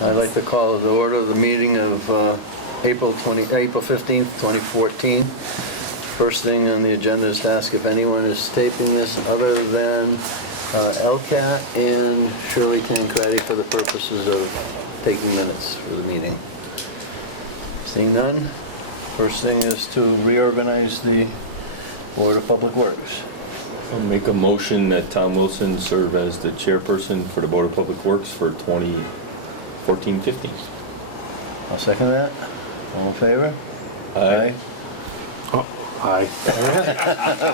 I'd like to call to order the meeting of April 15th, 2014. First thing on the agenda is to ask if anyone is taping this other than LCAT and Shirley Tancredi for the purposes of taking minutes for the meeting. Seeing none, first thing is to reorganize the Board of Public Works. I'll make a motion that Tom Wilson serve as the chairperson for the Board of Public Works for 2014-15. I'll second that. All in favor? Aye. Aye.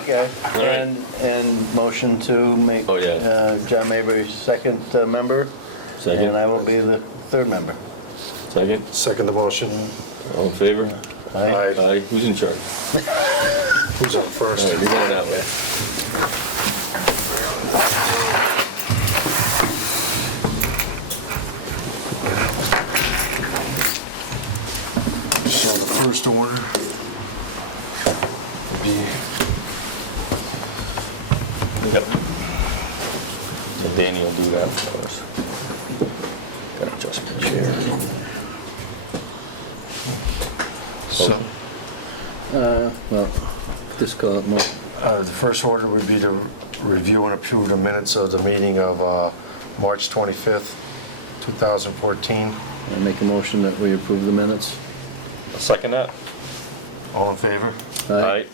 Okay. Right. And motion to make Oh, yeah. John Mabry second member. Second. And I will be the third member. Second. Second the motion. All in favor? Aye. Aye. Who's in charge? Who's on first? All right, you're going that way. So the first order would be, Yep. So Danny will do that for us. Gotta adjust my chair. so, Well, just call it more. the first order would be to review and approve the minutes of the meeting of March 25th, 2014. I make a motion that we approve the minutes. I'll second that. All in favor? Aye.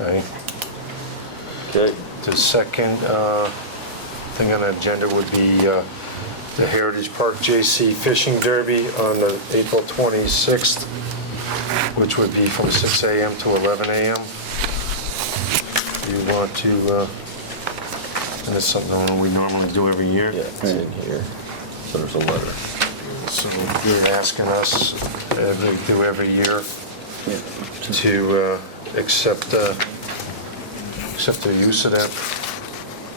Aye. Okay. The second thing on the agenda would be the Heritage Park JC Fishing Derby on the April 26th, which would be from 6 a.m. to 11 a.m. You want to, and it's something we normally do every year. Yeah, it's in here. So there's a letter. So you're asking us, we do every year, Yeah. to accept the use of that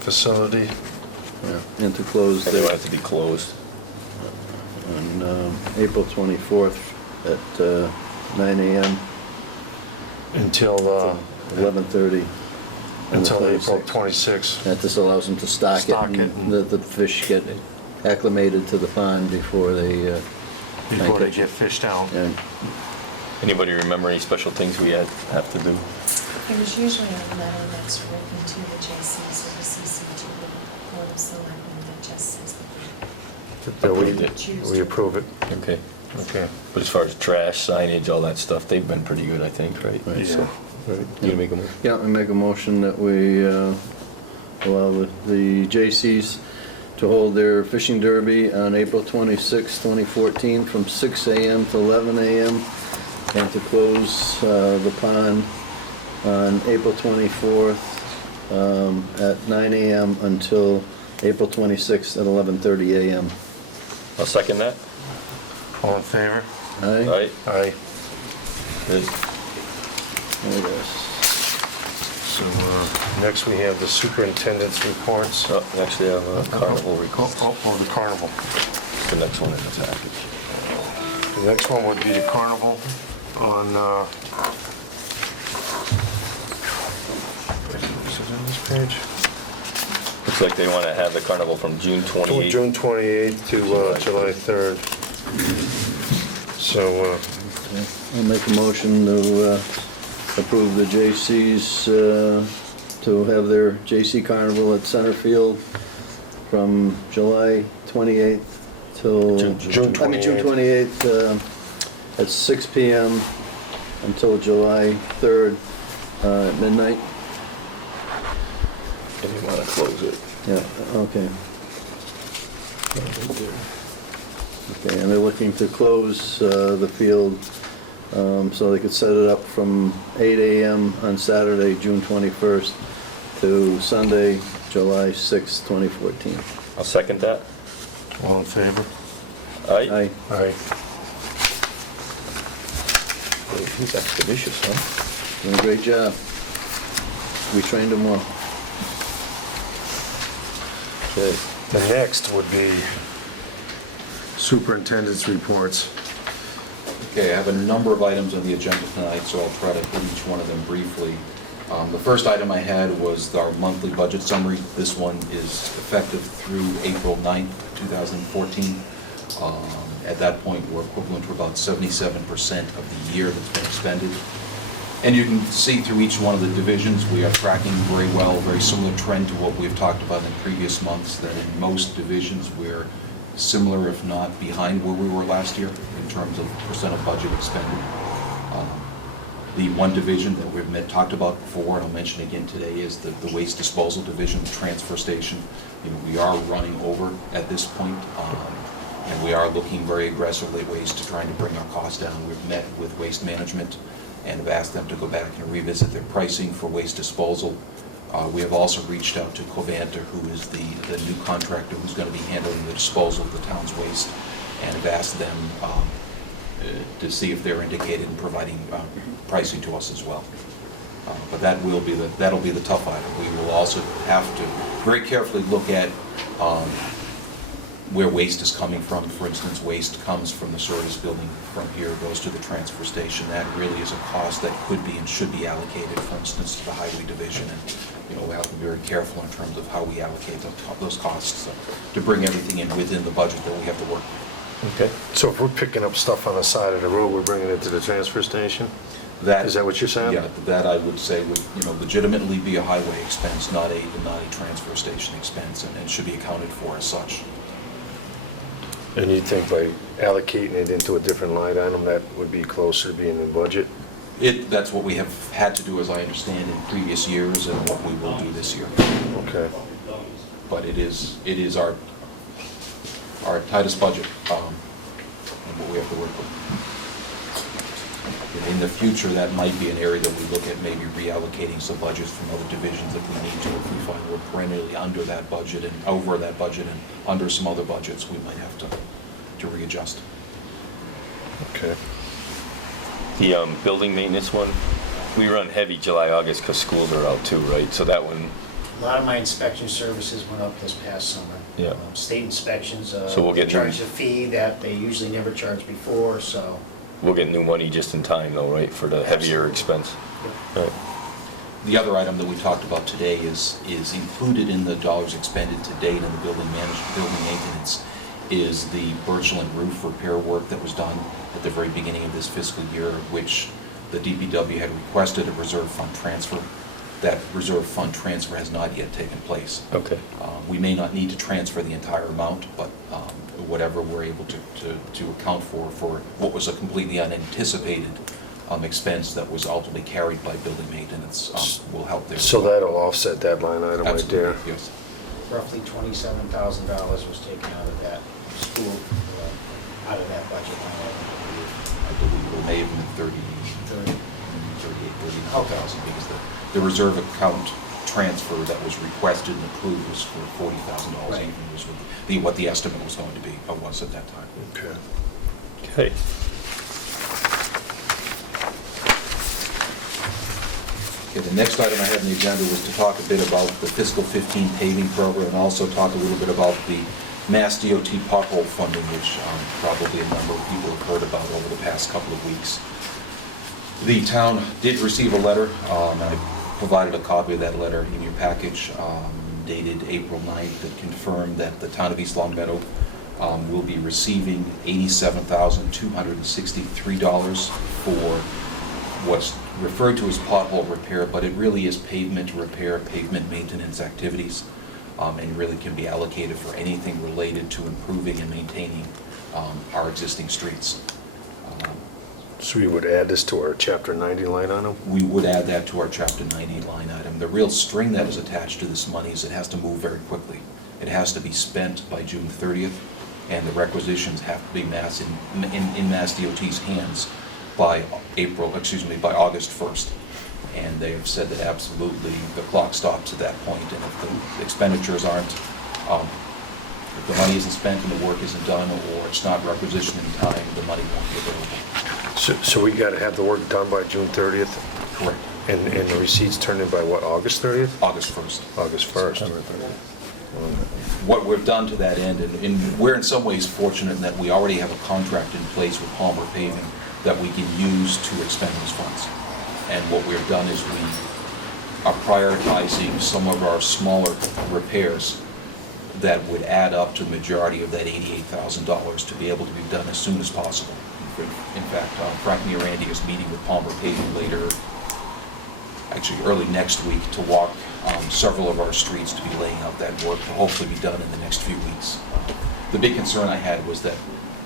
facility. Yeah. And to close And they want the, it to be closed. on April 24th at 9 a.m. Until 11:30. on the April 26th. 26th. That just allows them to stock it Stock it and and- the fish get acclimated to the pond before they Before they catch get it. fished out. And Anybody remember any special things we have to do? There's usually a letter that's written to the JCs or the CC to the Board of Selectmen that just says We approve it. Okay. Okay. But as far as trash, signage, all that stuff, they've been pretty good, I think, right? Right. So, Right. you gonna make a motion? Yeah, I make a motion that we allow the JCs to hold their fishing derby on April 26, 2014, from 6 a.m. to 11 a.m., and to close the pond on April 24th at 9 a.m. until April 26th at 11:30 a.m. I'll second that. All in favor? Aye? Aye. Aye. Good. There it is. So next we have the superintendent's reports. Oh, next we have a carnival request. Oh, the carnival. The next one in the package. The next one would be the carnival on, is it on this page? Looks like they want to have the carnival from June 28th. June 28th to July 3rd. So, I'll make a motion to approve the JCs to have their JC Carnival at Centerfield from July 28th till... June I mean, June 28th at 6 p.m. until July 3rd at midnight. If you want to close it. Yeah, okay. Okay, and they're looking to close the field so they could set it up from 8 a.m. on Saturday, June 21st, to Sunday, July 6th, 2014. I'll second that. all in favor? Aye. Aye. Aye. Boy, he's expeditious, huh? Doing a great job. We trained them well. Okay. The next would be superintendent's reports. Okay, I have a number of items on the agenda tonight, so I'll try to hit each one of them briefly. The first item I had was our monthly budget summary. This one is effective through April 9th, 2014. At that point, we're equivalent to about 77% of the year that's been expended. And you can see through each one of the divisions, we are tracking very well, very similar trend to what we've talked about in previous months, that in most divisions, we're similar, if not behind where we were last year in terms of percent of budget expended. The one division that we've talked about before, and I'll mention again today, is the waste disposal division, the transfer station. We are running over at this point, and we are looking very aggressively at ways to trying to bring our costs down. We've met with Waste Management and have asked them to go back and revisit their pricing for waste disposal. We have also reached out to Covanta, who is the new contractor who's going to be handling the disposal of the town's waste, and have asked them to see if they're indicated in providing pricing to us as well. But that'll be the tough item. We will also have to very carefully look at where waste is coming from. For instance, waste comes from the service building from here, goes to the transfer station. That really is a cost that could be and should be allocated, for instance, to the highway division. And we have to be very careful in terms of how we allocate those costs to bring everything in within the budget that we have to work with. Okay. So if we're picking up stuff on the side of the road, we're bringing it to the transfer station? Is that what you're saying? Yeah, that I would say would, legitimately be a highway expense, not a transfer station expense, and should be accounted for as such. And you think by allocating it into a different line item, that would be closer to being in the budget? That's what we have had to do, as I understand, in previous years, and what we will do this year. Okay. But it is our tightest budget, and what we have to work with. In the future, that might be an area that we look at maybe reallocating some budgets from other divisions if we need to. If we find we're perennially under that budget and over that budget and under some other budgets, we might have to readjust. Okay. The building maintenance one, we run heavy July, August because schools are out too, right? So that one, A lot of my inspection services went up this past summer. Yeah. State inspections, So we'll get charge a fee that they usually never charged before, so. we'll get new money just in time though, right, for the heavier expense? Right. The other item that we talked about today is included in the dollars expended to date in the building maintenance is the Birchland roof repair work that was done at the very beginning of this fiscal year, which the DPW had requested a reserve fund transfer. That reserve fund transfer has not yet taken place. Okay. We may not need to transfer the entire amount, but whatever we're able to account for what was a completely unanticipated expense that was ultimately carried by building maintenance will help there. So that'll offset that line item right there? Absolutely, yes. Roughly $27,000 was taken out of that school, out of that budget line item. I believe it may have been 38, 39,000, because the reserve account transfer that was requested and approved was for $40,000, Right. even was what the estimate was going to be, or was at that time. Okay. Okay. Okay, the next item I had on the agenda was to talk a bit about the fiscal 15 paving program, and also talk a little bit about the Mass DOT pothole funding, which probably a number of people have heard about over the past couple of weeks. The town did receive a letter, and I provided a copy of that letter in your package, dated April 9th, that confirmed that the town of East Long Meadow will be receiving $87,263 for what's referred to as pothole repair, but it really is pavement repair, pavement maintenance activities, and really can be allocated for anything related to improving and maintaining our existing streets. So we would add this to our Chapter 90 line item? We would add that to our Chapter 90 line item. The real string that is attached to this money is it has to move very quickly. It has to be spent by June 30th, and the requisitions have to be in Mass DOT's hands by August 1st. And they have said that absolutely the clock stops at that point, and if the expenditures aren't, if the money isn't spent and the work isn't done, or it's not requisitioned in time, the money won't be available. So we got to have the work done by June 30th? Correct. And the receipts turned in by what, August 30th? August 1st. August 1st. What we've done to that end, and we're in some ways fortunate in that we already have a contract in place with Palmer Paving that we can use to expend those funds. And what we've done is we are prioritizing some of our smaller repairs that would add up to the majority of that $88,000 to be able to be done as soon as possible. In fact, Frank Mirandi is meeting with Palmer Paving later, actually early next week, to walk several of our streets to be laying out that work to hopefully be done in the next few weeks. The big concern I had was that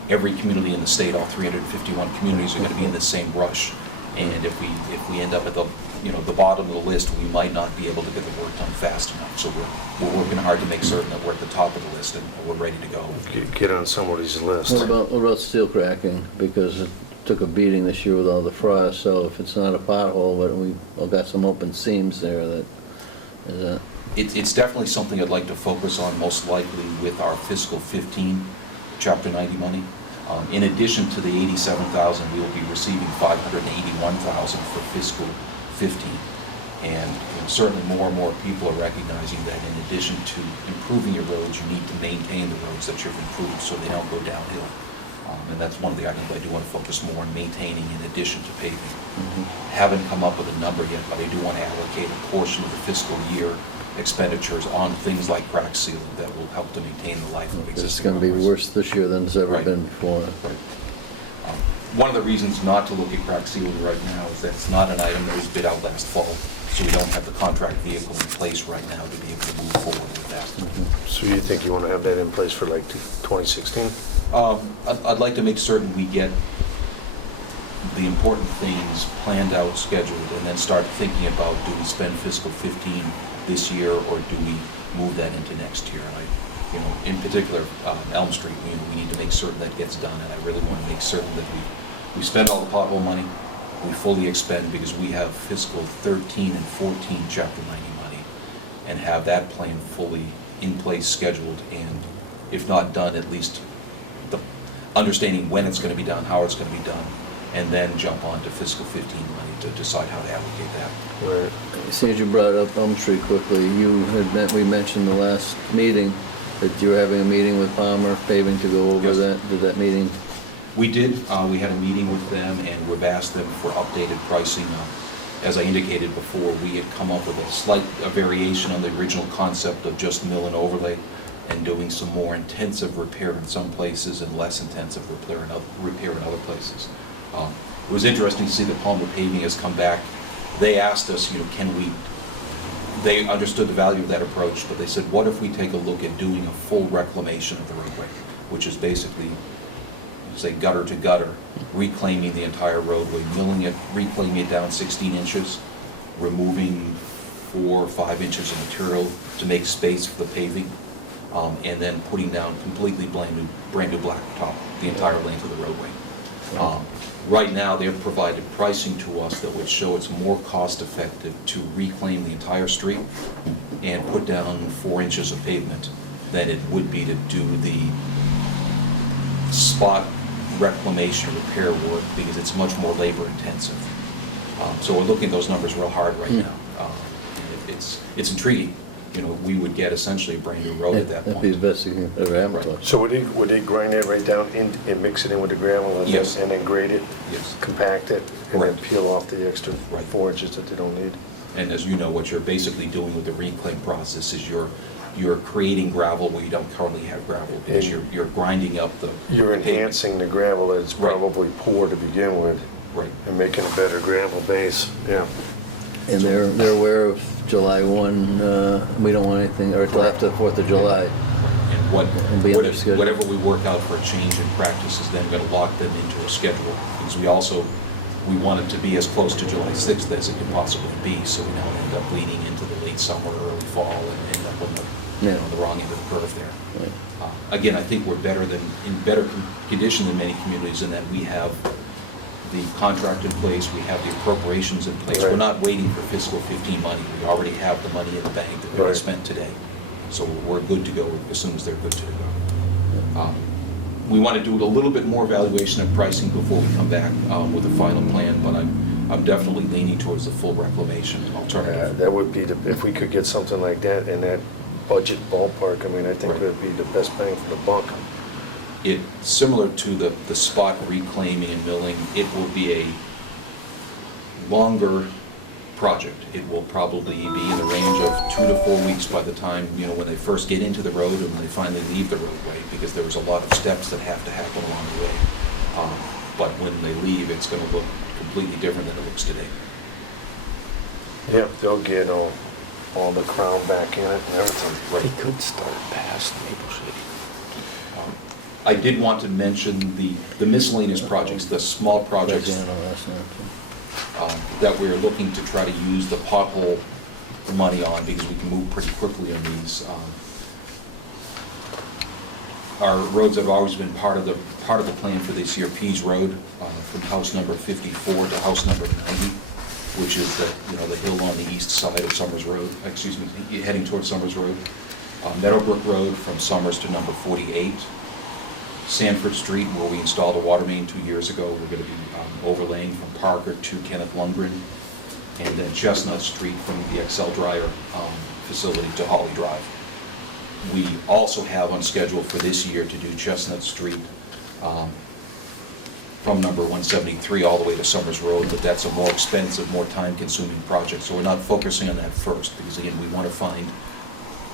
every community in the state, all 351 communities, are going to be in the same rush. And if we end up at the bottom of the list, we might not be able to get the work done fast enough. So we're working hard to make certain that we're at the top of the list and we're ready to go. Get on somebody's list. What about steel cracking? Because it took a beating this year with all the frost, so if it's not a pothole, but we've got some open seams there, that, is that? It's definitely something I'd like to focus on, most likely with our fiscal 15 Chapter 90 money. In addition to the $87,000, we will be receiving $581,000 for fiscal 15. And certainly more and more people are recognizing that in addition to improving your roads, you need to maintain the roads that you've improved so they don't go downhill. And that's one of the items I do want to focus more on maintaining in addition to paving. Haven't come up with a number yet, but I do want to allocate a portion of the fiscal year expenditures on things like crack sealing that will help to maintain the life of existing It's going to be roadways. worse this year than it's ever Right. been before. Right. One of the reasons not to look at crack sealing right now is that it's not an item that was bid out last fall, so we don't have the contract vehicle in place right now to be able to move forward with that. So you think you want to have that in place for like 2016? I'd like to make certain we get the important things planned out, scheduled, and then start thinking about, do we spend fiscal 15 this year, or do we move that into next year? And in particular, Elm Street, we need to make certain that gets done, and I really want to make certain that we spend all the pothole money, we fully expend, because we have fiscal 13 and 14 Chapter 90 money, and have that plan fully in place, scheduled, and if not done, at least the understanding when it's going to be done, how it's going to be done, and then jump on to fiscal 15 money to decide how to allocate that. Right. Since you brought up Elm Street quickly, we mentioned the last meeting that you were having a meeting with Palmer Paving to go over Yes. that. Did that meeting? We did. We had a meeting with them, and we've asked them for updated pricing. As I indicated before, we had come up with a variation on the original concept of just mill and overlay, and doing some more intensive repair in some places and less intensive repair in other places. It was interesting to see that Palmer Paving has come back. They asked us, they understood the value of that approach, but they said, what if we take a look at doing a full reclamation of the roadway, which is basically, say, gutter to gutter, reclaiming the entire roadway, milling it, reclaiming it down 16 inches, removing 4 or 5 inches of material to make space for the paving, and then putting down completely brand new blacktop the entire length of the roadway. Right now, they've provided pricing to us that would show it's more cost-effective to reclaim the entire street and put down 4 inches of pavement than it would be to do the spot reclamation repair work, because it's much more labor-intensive. So we're looking at those numbers real hard right now. It's intriguing. We would get essentially a brand-new road at that That'd be the point. best thing you ever happened to us. So would they grind that right down and mix it in with the gravel and Yes. and then grade it, Yes. compact it, and then Correct. peel off the extra Right. 4 inches that they don't need? And as you know, what you're basically doing with the reclaim process is you're creating gravel where you don't currently have gravel, because And you're grinding up the You're pavement. enhancing the gravel that's Right. probably poor to begin with Right. and making a better gravel base, yeah. And they're aware of July 1, we don't want anything, or till after the 4th of July. And And be on their schedule. whatever we work out for a change in practice is then going to lock them into a schedule, because we want it to be as close to July 6th as it can possibly be, so we don't end up bleeding into the late summer, early fall, and end up on the wrong end of the curve there. Right. Again, I think we're in better condition than many communities in that we have the contract in place, we have the appropriations in place. We're Right. not waiting for fiscal 15 money. We already have the money in the bank that we already Right. spent today. So we're good to go as soon as they're good to go. We want to do a little bit more evaluation of pricing before we come back with a final plan, but I'm definitely leaning towards the full reclamation alternative. That would be, if we could get something like that in that budget ballpark, I think Right. that'd be the best bang for the buck. It, similar to the spot reclaiming and milling, it will be a longer project. It will probably be in the range of 2 to 4 weeks by the time, when they first get into the road and when they finally leave the roadway, because there's a lot of steps that have to happen along the way. But when they leave, it's going to look completely different than it looks today. Yep, they'll get all the crown back in it and everything. He could start past Maple Shade. I did want to mention the miscellaneous projects, the small projects that we're looking to try to use the pothole money on, because we can move pretty quickly on these. Our roads have always been part of the plan for this year. Pease Road, from house number 54 to house number 90, which is the hill on the east side of Summers Road, heading towards Summers Road. Meadowbrook Road from Summers to number 48. Sanford Street, where we installed a water main 2 years ago, we're going to be overlaying from Parker to Kenneth Lundgren. And then Chestnut Street from the XL Dryer facility to Holly Drive. We also have on schedule for this year to do Chestnut Street from number 173 all the way to Summers Road, but that's a more expensive, more time-consuming project, so we're not focusing on that first, because again, we want to find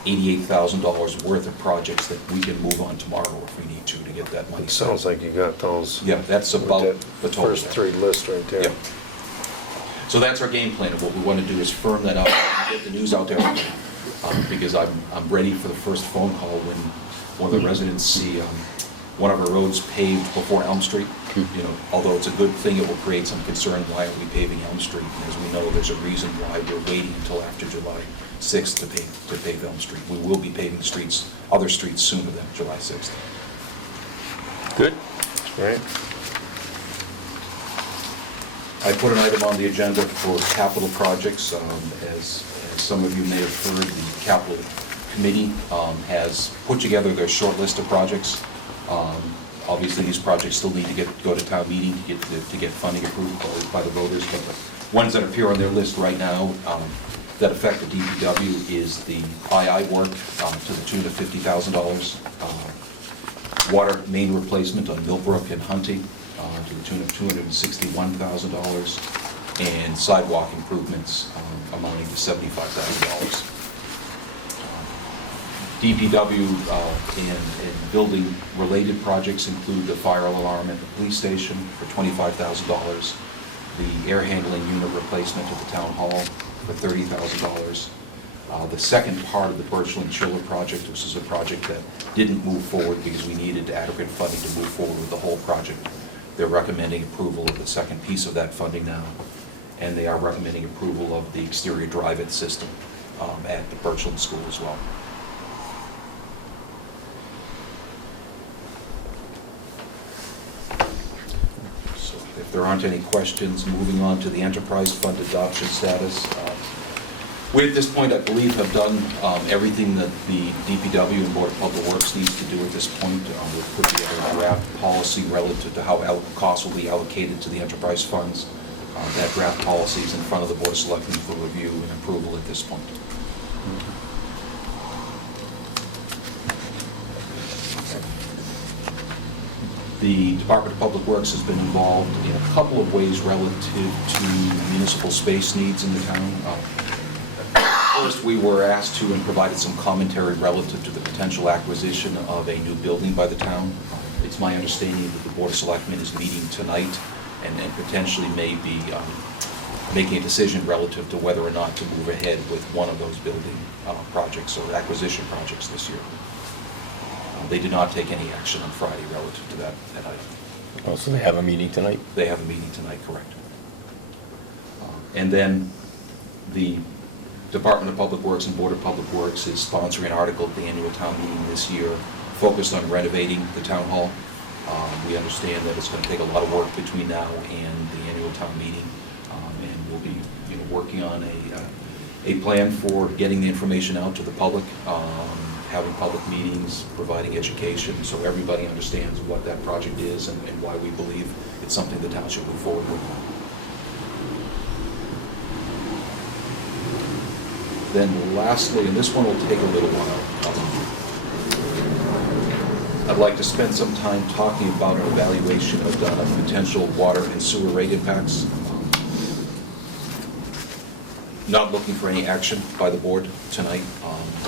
$88,000 worth of projects that we can move on tomorrow if we need to get that money. It sounds like you got those. Yeah, that's with about that the total. First three lists right there. Yep. So that's our game plan of what we want to do, is firm that up, get the news out there, because I'm ready for the first phone call when one of the residents see one of our roads paved before Elm Street. Although it's a good thing, it will create some concern, why aren't we paving Elm Street? And as we know, there's a reason why we're waiting until after July 6th to pave Elm Street. We will be paving other streets sooner than July 6th. Good. Right? I put an item on the agenda for capital projects. As some of you may have heard, the capital committee has put together their short list of projects. Obviously, these projects still need to go to town meeting to get funding approved by the voters, but the ones that appear on their list right now that affect the DPW is the II work to the tune of $50,000, water main replacement on Millbrook and Hunting to the tune of $261,000, and sidewalk improvements amounting to $75,000. DPW and building-related projects include the fire alarm at the police station for $25,000, the air handling unit replacement at the town hall for $30,000. The second part of the Birchland Chiller project, which is a project that didn't move forward because we needed adequate funding to move forward with the whole project. They're recommending approval of the second piece of that funding now, and they are recommending approval of the exterior drive-in system at the Birchland School as well. So if there aren't any questions, moving on to the enterprise fund adoption status. We at this point, I believe, have done everything that the DPW and Board of Public Works needs to do at this point. We've put together a draft policy relative to how costs will be allocated to the enterprise funds. That draft policy is in front of the Board of Selectmen for review and approval at this point. The Department of Public Works has been involved in a couple of ways relative to municipal space needs in the town. First, we were asked to and provided some commentary relative to the potential acquisition of a new building by the town. It's my understanding that the Board of Selectmen is meeting tonight and potentially may be making a decision relative to whether or not to move ahead with one of those building projects or acquisition projects this year. They did not take any action on Friday relative to that item. Oh, so they have a meeting tonight? They have a meeting tonight, correct. And then the Department of Public Works and Board of Public Works is sponsoring an article at the annual town meeting this year focused on renovating the town hall. We understand that it's going to take a lot of work between now and the annual town meeting, and we'll be working on a plan for getting the information out to the public, having public meetings, providing education, so everybody understands what that project is and why we believe it's something the town should move forward with. Then lastly, and this one will take a little while, I'd like to spend some time talking about an evaluation of potential water and sewer rate impacts. Not looking for any action by the board tonight.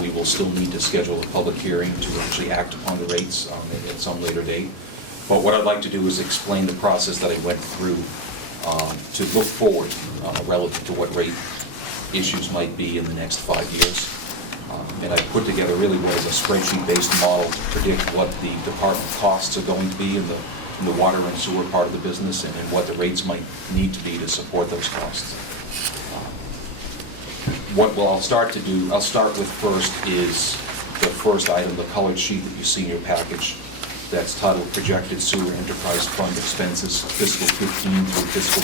We will still need to schedule a public hearing to actually act upon the rates at some later date. But what I'd like to do is explain the process that I went through to look forward relative to what rate issues might be in the next 5 years. And I put together really what is a spreadsheet-based model to predict what the department costs are going to be in the water and sewer part of the business and what the rates might need to be to support those costs. I'll start with first is the first item, the colored sheet that you see in your package. That's titled Projected Sewer Enterprise Fund Expenses, fiscal 15 through fiscal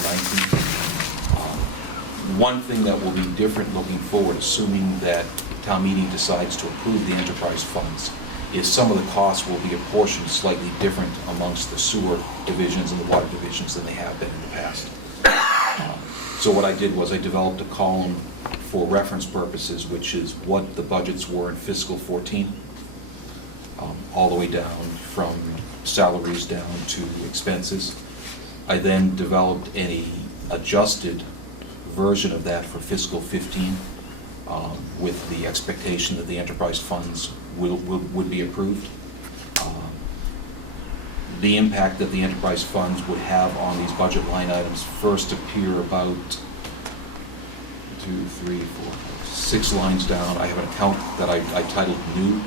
19. One thing that will be different looking forward, assuming that town meeting decides to approve the enterprise funds, is some of the costs will be apportioned slightly different amongst the sewer divisions and the water divisions than they have been in the past. So what I did was I developed a column for reference purposes, which is what the budgets were in fiscal 14, all the way down from salaries down to expenses. I then developed an adjusted version of that for fiscal 15 with the expectation that the enterprise funds would be approved. The impact that the enterprise funds would have on these budget line items first appear about 2, 3, 4, 6 lines down. I have an account that I titled New,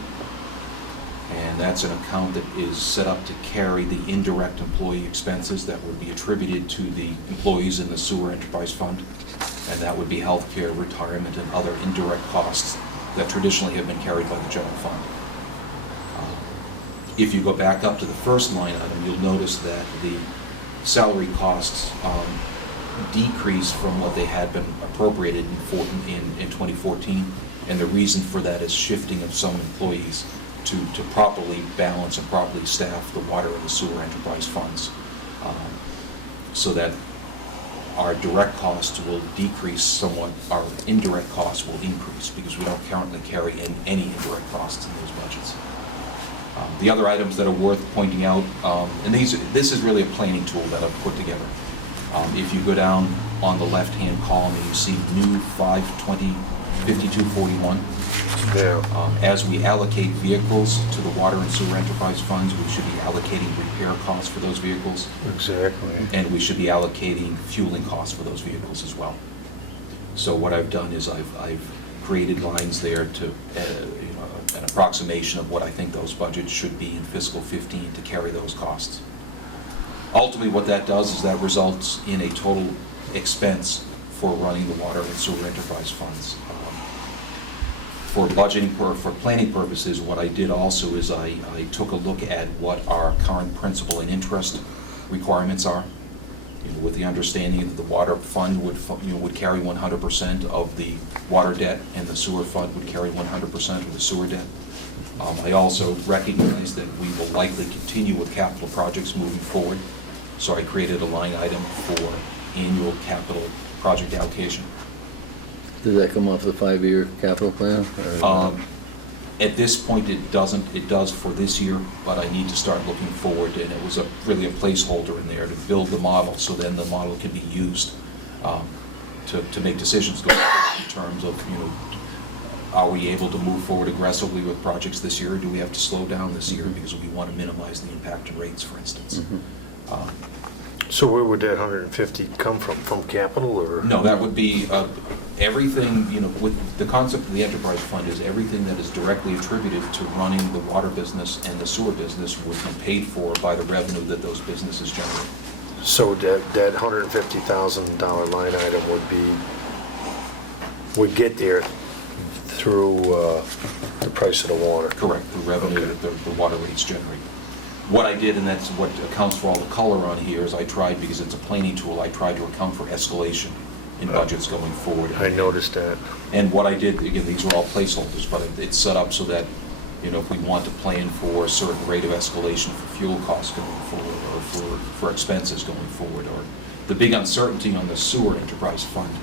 and that's an account that is set up to carry the indirect employee expenses that would be attributed to the employees in the sewer enterprise fund, and that would be healthcare, retirement, and other indirect costs that traditionally have been carried by the general fund. If you go back up to the first line item, you'll notice that the salary costs decrease from what they had been appropriated in 2014, and the reason for that is shifting of some employees to properly balance and properly staff the water and the sewer enterprise funds, so that our direct costs will decrease somewhat, our indirect costs will increase, because we don't currently carry any indirect costs in those budgets. The other items that are worth pointing out, and this is really a planning tool that I've put together. If you go down on the left-hand column and you see new 5/20/5241, as we allocate vehicles to the water and sewer enterprise funds, we should be allocating repair costs for those vehicles. Exactly. And we should be allocating fueling costs for those vehicles as well. So what I've done is I've created lines there to an approximation of what I think those budgets should be in fiscal 15 to carry those costs. Ultimately, what that does is that results in a total expense for running the water and sewer enterprise funds. For budgeting, for planning purposes, what I did also is I took a look at what our current principal and interest requirements are, with the understanding that the water fund would carry 100% of the water debt, and the sewer fund would carry 100% of the sewer debt. I also recognize that we will likely continue with capital projects moving forward, so I created a line item for annual capital project allocation. Does that come off the 5-year capital plan? At this point, it doesn't. It does for this year, but I need to start looking forward, and it was really a placeholder in there to build the model, so then the model can be used to make decisions going forward in terms of, are we able to move forward aggressively with projects this year, or do we have to slow down this year because we want to minimize the impact on rates, for instance? So where would that 150 come from? From capital, or? No, that would be everything, with the concept of the enterprise fund is everything that is directly attributed to running the water business and the sewer business would be paid for by the revenue that those businesses generate. So that $150,000 line item would get there through the price of the water? Correct, the revenue Okay. that the water rates generate. What I did, and that's what accounts for all the color on here, is I tried, because it's a planning tool, I tried to account for escalation in budgets going forward. I noticed that. And what I did, again, these are all placeholders, but it's set up so that, if we want to plan for a certain rate of escalation for fuel costs going forward, or for expenses going forward, or the big uncertainty on the sewer enterprise fund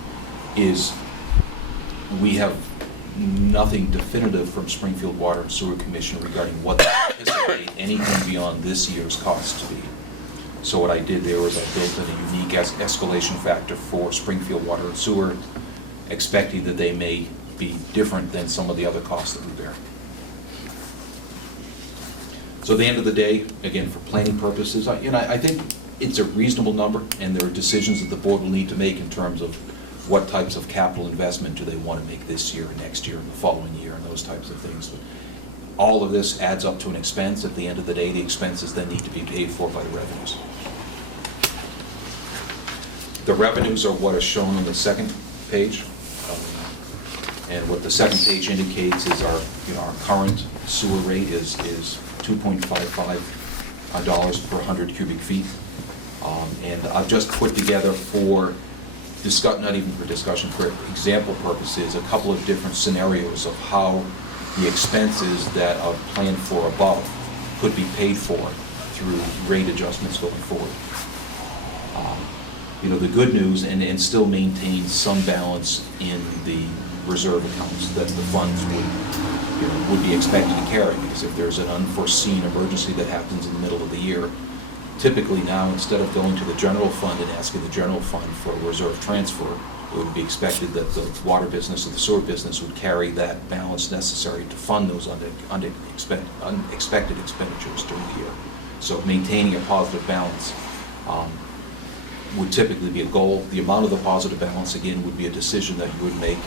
is we have nothing definitive from Springfield Water and Sewer Commission regarding what they anticipate anything beyond this year's cost to be. So what I did there was I built in a unique escalation factor for Springfield Water and Sewer, expecting that they may be different than some of the other costs that we bear. So at the end of the day, again, for planning purposes, I think it's a reasonable number, and there are decisions that the board will need to make in terms of what types of capital investment do they want to make this year, next year, and the following year, and those types of things. But all of this adds up to an expense. At the end of the day, the expenses then need to be paid for by the revenues. The revenues are what is shown on the second page. And what the second page indicates is our current sewer rate is $2.55 per 100 cubic feet. And I've just put together not even for discussion, for example purposes, a couple of different scenarios of how the expenses that are planned for above could be paid for through rate adjustments going forward. The good news, and still maintain some balance in the reserve accounts that the funds would be expected to carry, because if there's an unforeseen emergency that happens in the middle of the year, typically now, instead of going to the general fund and asking the general fund for a reserve transfer, it would be expected that the water business or the sewer business would carry that balance necessary to fund those unexpected expenditures during the year. So maintaining a positive balance would typically be a goal. The amount of the positive balance, again, would be a decision that you would make,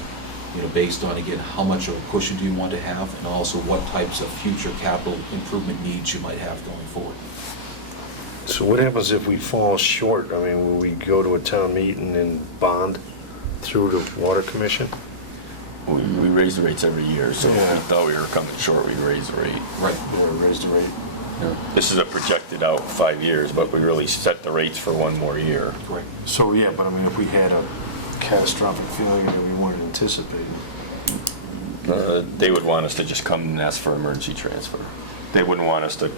based on, again, how much of a cushion do you want to have, and also what types of future capital improvement needs you might have going forward. So what happens if we fall short? I mean, will we go to a town meeting and bond through the water commission? We raise the rates every year, so if Yeah. we thought we were coming short, we'd raise the rate. Right. Or raise the rate? This is a projected out 5 years, but we really set the rates for one more year. Correct. So, yeah, but I mean, if we had a catastrophic failure that we weren't anticipating. They would want us to just come and ask for emergency transfer. They wouldn't want us to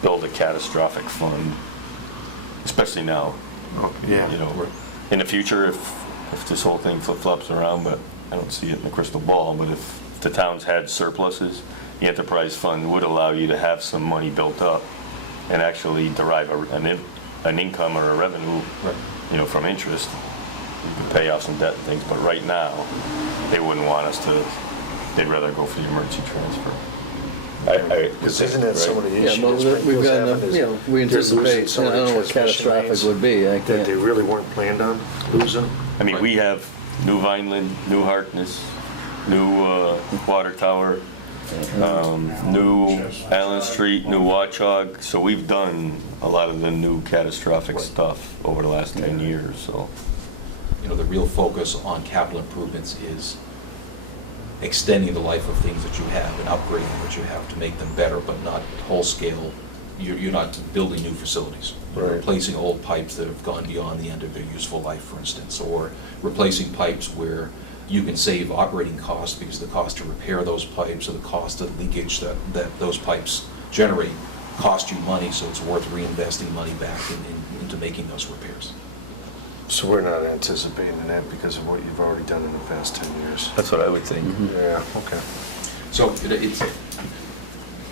build a catastrophic fund, especially now. Oh, yeah. In the future, if this whole thing flip-flops around, but I don't see it in the crystal ball, but if the towns had surpluses, the enterprise fund would allow you to have some money built up and actually derive an income or a revenue, from interest. You could pay off some debt and things, but right now, they wouldn't want us to, they'd rather go for the emergency transfer. Because isn't that some of the Yeah, issue but that's we've been got, happening is we they're losing anticipate, some I of the don't know what transmission catastrophic lines would be. I that they can't, really weren't planned on losing. I mean, we have New Vineland, New Harkness, new water tower, new Allen Street, new Watchog, so we've done a lot of the new catastrophic stuff over the last 10 years, so. The real focus on capital improvements is extending the life of things that you have and upgrading what you have to make them better, but not whole scale. You're not building new facilities. You're Right. replacing old pipes that have gone beyond the end of their useful life, for instance, or replacing pipes where you can save operating costs because the cost to repair those pipes or the cost of leakage that those pipes generate cost you money, so it's worth reinvesting money back into making those repairs. So we're not anticipating that because of what you've already done in the past 10 years. That's what I would think. Yeah, okay. So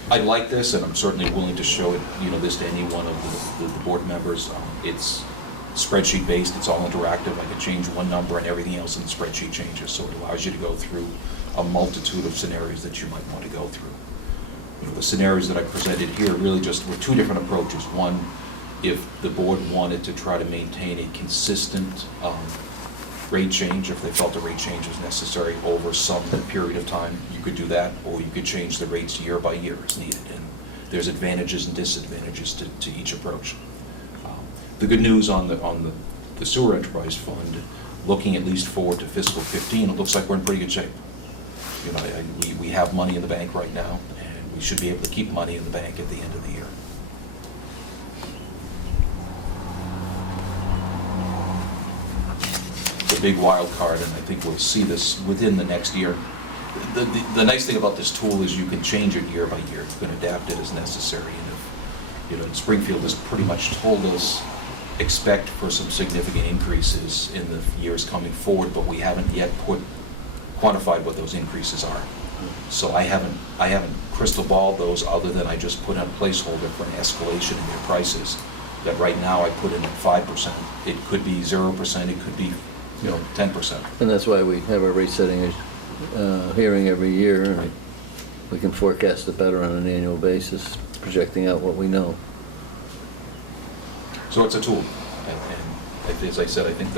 I like this, and I'm certainly willing to show it, this to any one of the board members. It's spreadsheet based, it's all interactive. I can change one number and everything else in the spreadsheet changes, so it allows you to go through a multitude of scenarios that you might want to go through. The scenarios that I presented here really just were two different approaches. One, if the board wanted to try to maintain a consistent rate change, if they felt a rate change was necessary over some period of time, you could do that, or you could change the rates year by year as needed. And there's advantages and disadvantages to each approach. The good news on the sewer enterprise fund, looking at least forward to fiscal 15, it looks like we're in pretty good shape. We have money in the bank right now, and we should be able to keep money in the bank at the end of the year. The big wild card, and I think we'll see this within the next year. The nice thing about this tool is you can change it year by year. You can adapt it as necessary. And if, Springfield has pretty much told us expect for some significant increases in the years coming forward, but we haven't yet quantified what those increases are. So I haven't crystal balled those, other than I just put in a placeholder for an escalation in their prices. That right now I put in at 5%. It could be 0%, it could be 10%. And that's why we have our rate setting hearing every year, and we can forecast it better on an annual basis, projecting out what we know. So it's a tool. And as I said, I think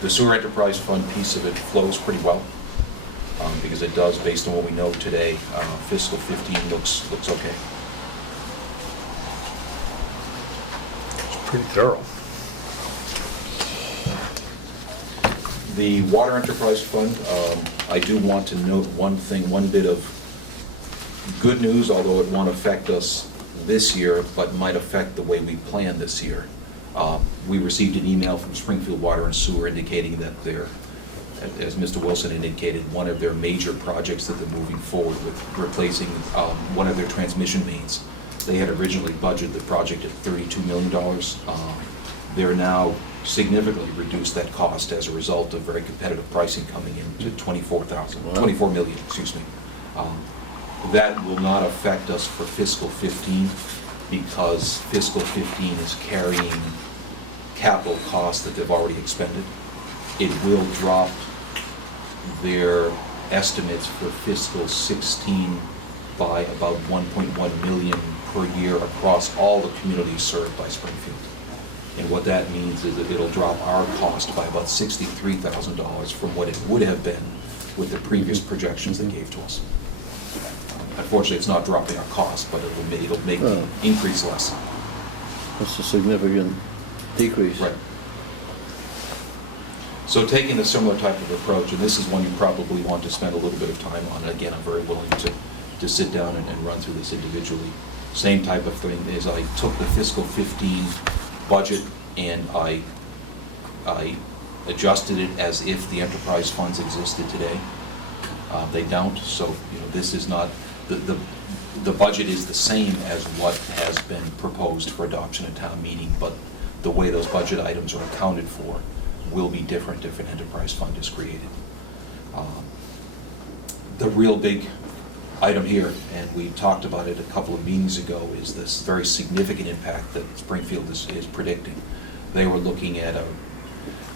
the sewer enterprise fund piece of it flows pretty well, because it does, based on what we know today, fiscal 15 looks okay. It's pretty thorough. The water enterprise fund, I do want to note one thing, one bit of good news, although it won't affect us this year, but might affect the way we plan this year. We received an email from Springfield Water and Sewer indicating that they're, as Mr. Wilson indicated, one of their major projects that they're moving forward with, replacing one of their transmission mains. They had originally budgeted the project at $32 million. They're now significantly reduced that cost as a result of very competitive pricing coming in to Wow. 24 million, excuse me. That will not affect us for fiscal 15 because fiscal 15 is carrying capital costs that they've already expended. It will drop their estimates for fiscal 16 by about 1.1 million per year across all the communities served by Springfield. And what that means is that it'll drop our cost by about $63,000 from what it would have been with the previous projections they gave to us. Unfortunately, it's not dropping our cost, but it'll make the increase less. That's a significant decrease. Right. So taking a similar type of approach, and this is one you probably want to spend a little bit of time on, and again, I'm very willing to sit down and run through this individually. Same type of thing is I took the fiscal 15 budget and I adjusted it as if the enterprise funds existed today. They don't, so this is not, the budget is the same as what has been proposed for adoption at town meeting, but the way those budget items are accounted for will be different if an enterprise fund is created. The real big item here, and we talked about it a couple of meetings ago, is this very significant impact that Springfield is predicting. They were looking at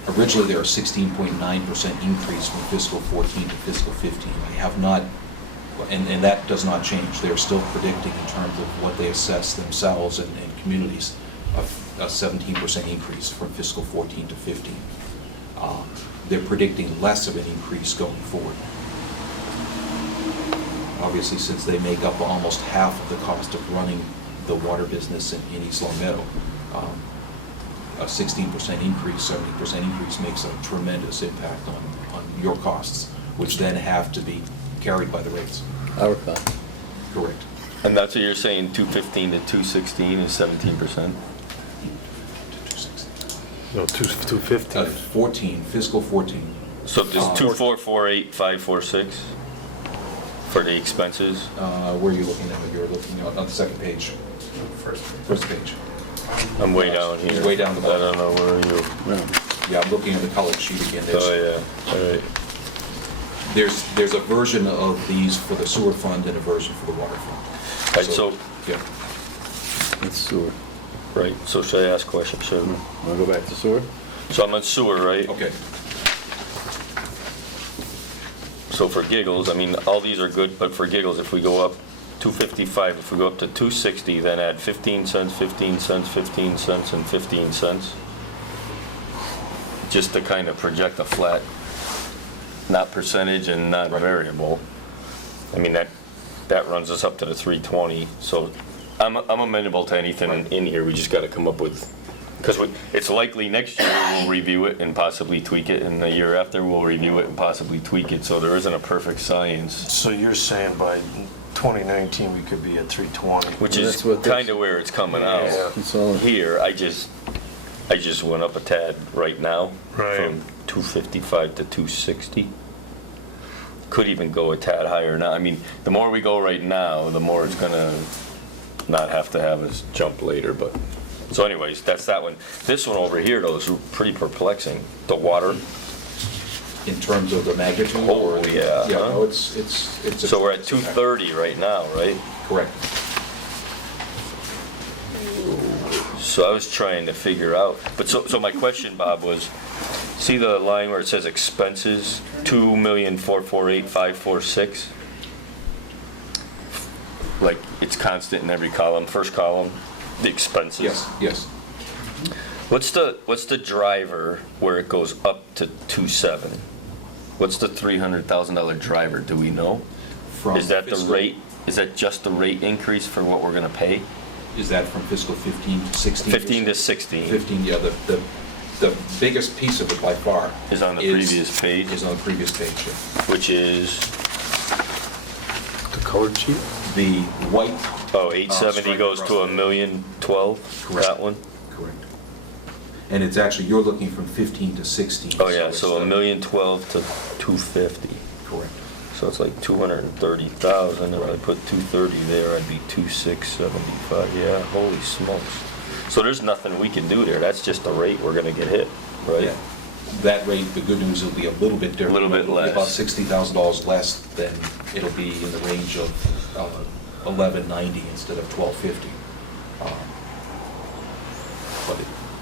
originally there was a 16.9% increase from fiscal 14 to fiscal 15. I have not, and that does not change. They're still predicting in terms of what they assess themselves and communities, a 17% increase from fiscal 14 to 15. They're predicting less of an increase going forward. Obviously, since they make up almost half of the cost of running the water business in East Long Meadow, a 16% increase, 70% increase makes a tremendous impact on your costs, which then have to be carried by the rates. Our cost. Correct. And that's what you're saying, 215 to 216 is 17%? No, 250. 14, fiscal 14. So there's 2448546 for the expenses? Where are you looking at? You're looking on the second page. First page. I'm way down here. He's way down the I bottom. don't know, where are you? No. Yeah, I'm looking at the colored sheet again. Oh, yeah, all right. There's a version of these for the sewer fund and a version for the water fund. Right, so, Yeah. It's sewer. right, so should I ask a question? Want to go back to sewer? So I'm on sewer, right? Okay. So for giggles, I mean, all these are good, but for giggles, if we go up 255, if we go up to 260, then add 15 cents, 15 cents, 15 cents, and 15 cents. Just to kind of project a flat, not percentage and not variable. I mean, that runs us up to the 320. So I'm amenable to anything in here. We just got to come up with, because it's likely next year we'll review it and possibly tweak it, and the year after we'll review it and possibly tweak it. So there isn't a perfect science, So you're saying by 2019, we could be at 320? which Well, is that's what this- kind of where it's coming Yeah. out. It's all, Here, I just went up a tad right now. Right. From 255 to 260. Could even go a tad higher now. I mean, the more we go right now, the more it's gonna not have to have us jump later, but. So anyways, that's that one. This one over here though is pretty perplexing. The water. In terms of the magnitude? Oh, yeah. Yeah, Huh? no, it's. So we're at 230 right now, right? Correct. So I was trying to figure out, but so my question, Bob, was, See the line where it says expenses, 2,448,546? Like, it's constant in every column. First column, the expenses. Yes. What's the driver where it goes up to 270? What's the $300,000 driver, do we know? From Is that the fiscal- rate, is that just the rate increase for what we're gonna pay? Is that from fiscal 15 to 16? 15 to 16 15, yeah, the biggest piece of it by far. is on the previous page, Is on the previous page, yeah. which is, The colored sheet? The white. 870 stripe goes across to the- $1,012,000, Correct. that one? Correct. And it's actually, you're looking from 15 to 16. Oh, yeah, it's, so $1,012,000 to $250,000. Correct. So it's like 230,000, and if I put 230 there, I'd be 2,675, yeah, holy smokes. So there's nothing we can do there, that's just the rate we're gonna get hit, right? Yeah. That rate, the good news will be a little bit different. A little bit It'll be less. About $60,000 less, than it'll be in the range of 1190 instead of 1250. But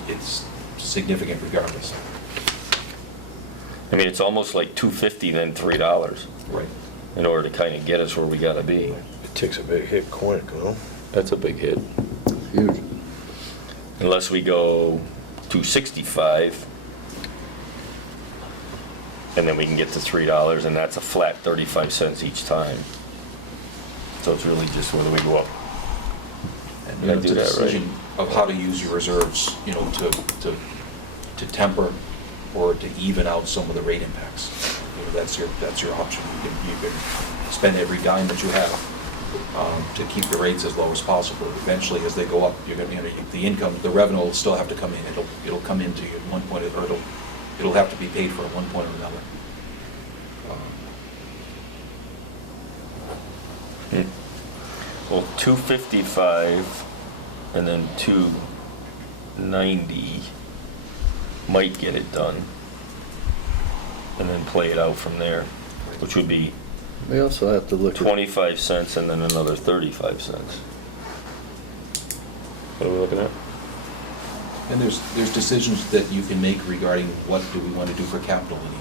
it's significant regardless. I mean, it's almost like 250 then $3 Right. in order to kind of get us where we gotta be. It takes a big hit quick, you know? That's a big hit. Huge. Unless we go 265, and then we can get to $3, and that's a flat 35 cents each time. So it's really just whether we go up. And Did I it's do a that right? decision of how to use your reserves, to temper or to even out some of the rate impacts. That's your option. You can spend every dime that you have to keep the rates as low as possible. Eventually, as they go up, you're going to, the income, the revenue will still have to come in. It'll come into you at one point, or it'll have to be paid for at one point or another. Well, 255 and then 290 might get it done. And then play it out from there, which would be We also have to look at, 25 cents and then another 35 cents. What are we looking at? And there's decisions that you can make regarding what do we want to do for capital in a year.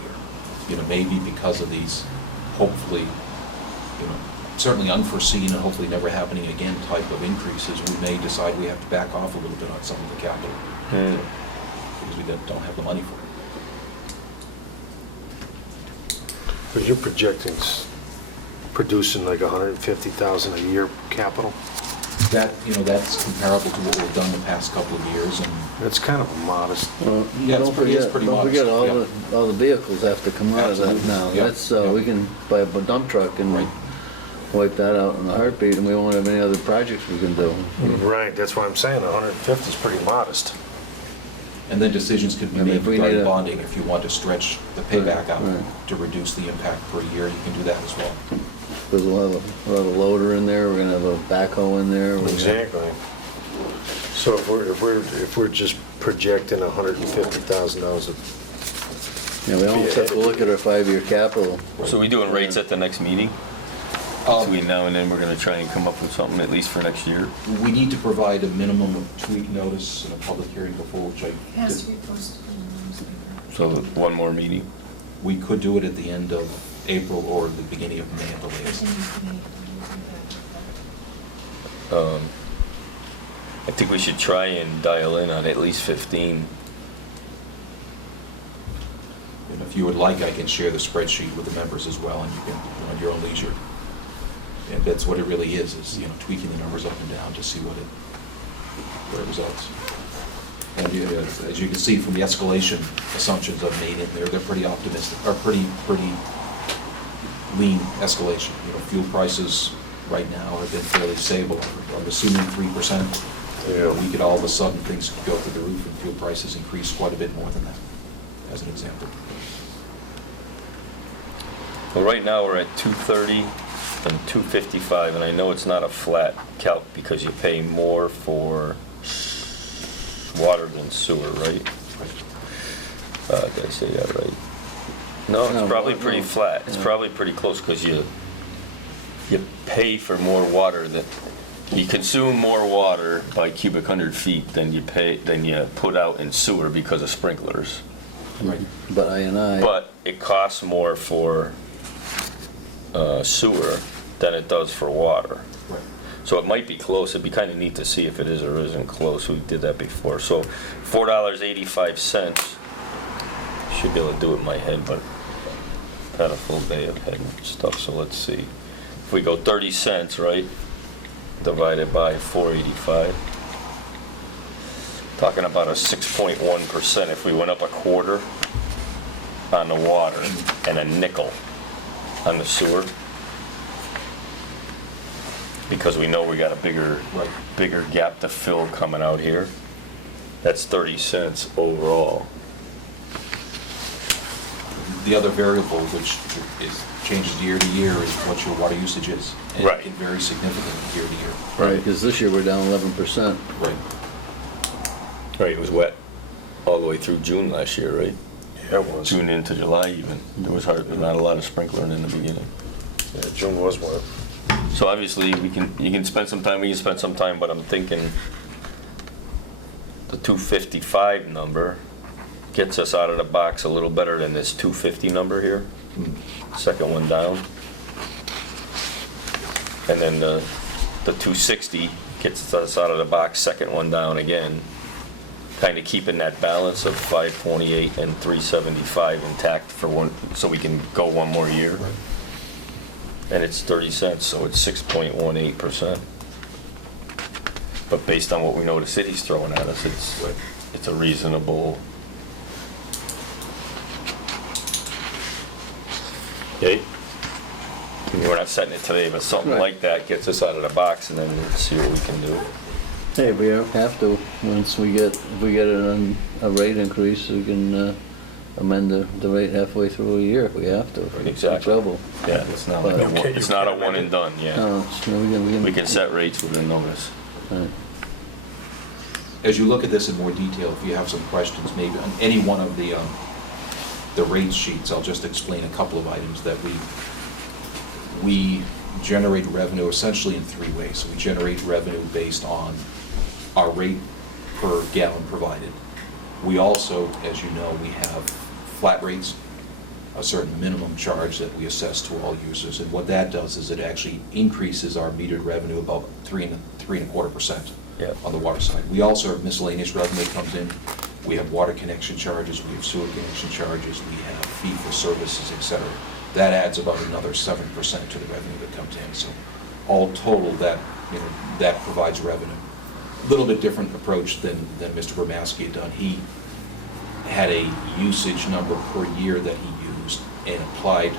Maybe because of these, hopefully, certainly unforeseen and hopefully never happening again type of increases, we may decide we have to back off a little bit on some of the capital. Because we don't have the money for it. Because you're projecting producing like 150,000 a year capital? That's comparable to what we've done the past couple of years, and That's kind of a modest. well, Yeah, it's don't pretty- it's forget, pretty don't forget, modest, all the vehicles have to come out of that Absolutely, now. yeah, That's, yeah. we can buy a dump truck and Right. wipe that out in a heartbeat, and we won't have any other projects we can do. Right, that's what I'm saying, 150 is pretty modest. and then decisions could be I mean, made if we regarding need a- bonding. If you want to stretch the payback out Right. to reduce the impact per year, you can do that as well. Because we'll have a loader in there, we're gonna have a backhoe in there. we're gonna- Exactly. So if we're just projecting $150,000 of, Yeah, we almost have to look at our 5-year capital. So we doing rates at the next meeting? Between now and then, we're gonna try and come up with something at least for next year. We need to provide a minimum of 2-week notice and a public hearing before, which It has to be posted in the newspaper. So one more meeting. we could do it at the end of April or the beginning of May at the latest. I think we should try and dial in on at least 15. And if you would like, I can share the spreadsheet with the members as well, and you can, at your own leisure. And that's what it really is tweaking the numbers up and down to see what it results. And as you can see from the escalation assumptions I've made in there, they're pretty optimistic, or pretty lean escalation. Fuel prices right now have been fairly stable. I'm assuming 3%. Yeah. We could all of a sudden, things could go through the roof and fuel prices increase quite a bit more than that, as an example. Well, right now, we're at 230 and 255, and I know it's not a flat calc because you pay more for water than sewer, right? Did I say that right? No, No, it's probably no. pretty flat. It's Yeah. probably pretty close because you pay for more water you consume more water by cubic 100 feet than you put out in sewer because of sprinklers. Right. But I. But it costs more for sewer than it does for water. Right. So it might be close. It'd be kind of neat to see if it is or isn't close. We did that before. So $4.85. Should be able to do it in my head, but I've had a full day of head stuff, so let's see. If we go 30 cents, right, divided by 485, talking about a 6.1%. If we went up a quarter on the water and a nickel on the sewer, because we know we got a bigger gap to fill coming out here, that's 30 cents overall. The other variable, which changes year to year, is what your water usage is. And Right. it can vary significantly year to year. Right, because this year we're down 11%. Right. Right, it was wet all the way through June last year, right? Yeah, it was. June into July even. There was not a lot of sprinkling in the beginning. Yeah, June was wet. So obviously, you can spend some time, we can spend some time, but I'm thinking the 255 number gets us out of the box a little better than this 250 number here. Second one down. And then the 260 gets us out of the box, second one down again. Kind of keeping that balance of 528 and 375 intact for one, so we can go one more year. And it's 30 cents, so it's 6.18%. But based on what we know the city's throwing at us, it's a reasonable. Okay? I mean, we're not setting it today, but something Right. like that gets us out of the box, and then we'll see what we can do. Hey, we have to, if we get a rate increase, we can amend the rate halfway through a year if we have to. Exactly. Trouble. Yeah, it's not But- it's not a one and done, yeah. No, We can set rates within notice. Right. As you look at this in more detail, if you have some questions, maybe on any one of the rate sheets, I'll just explain a couple of items that we generate revenue essentially in three ways. So we generate revenue based on our rate per gallon provided. We also, as you know, we have flat rates, a certain minimum charge that we assess to all users. And what that does is it actually increases our metered revenue about 3.25%. Yeah. On the water side. We also have miscellaneous revenue that comes in. We have water connection charges, we have sewer connection charges, we have fee for services, et cetera. That adds about another 7% to the revenue that comes in. So all total, that provides revenue. A little bit different approach than Mr. Bromaski had done. He had a usage number per year that he used and applied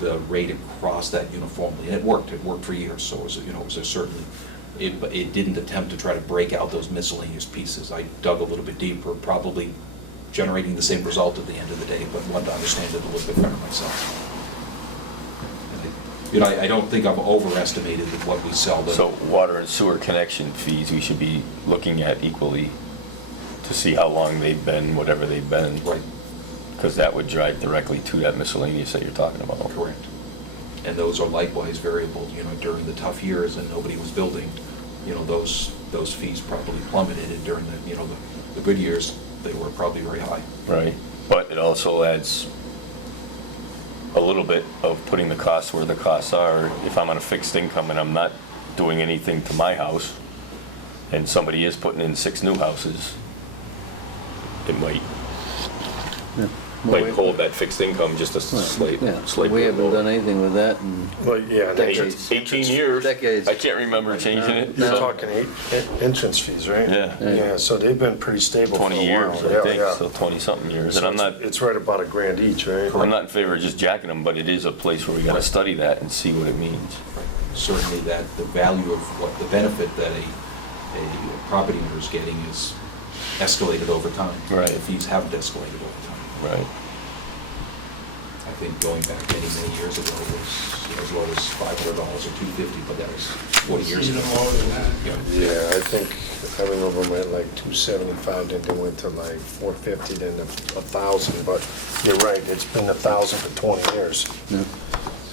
the rate across that uniformly. And it worked for years, so it was a certainly. It didn't attempt to try to break out those miscellaneous pieces. I dug a little bit deeper, probably generating the same result at the end of the day, but wanted to understand it a little bit better myself. And I don't think I've overestimated what we sell. So water and sewer connection fees, we should be looking at equally to see how long they've been, whatever they've been. Right, Because that would drive directly to that miscellaneous that you're talking about. correct. And those are likewise variable, during the tough years and nobody was building, those fees probably plummeted, and during the good years, they were probably very high. Right, but it also adds a little bit of putting the costs where the costs are. If I'm on a fixed income and I'm not doing anything to my house, and somebody is putting in 6 new houses, it might hold that fixed income just a slight We haven't lower. done anything with that in Well, yeah, Decades. 18 years. Decades. I can't remember changing it. you're so- talking entrance fees, right? Yeah. Yeah, so they've been pretty stable for a while. 20 years, I Yeah, think, yeah. so 20-something years. So And I'm not, It's right about $1,000 each, right? I'm not in favor of just jacking them, but it is a place where we gotta study that and see what it means. Certainly that the value of what the benefit that a property owner is getting is escalated over time. Right. The fees haven't escalated over time. Right. I think going back many years ago it was as low as $500 or $250, but that was 40 years ago. Yeah, I think, I remember them at like $275, then they went to like $450, then $1,000, but you're right, it's been $1,000 for 20 years. Yeah.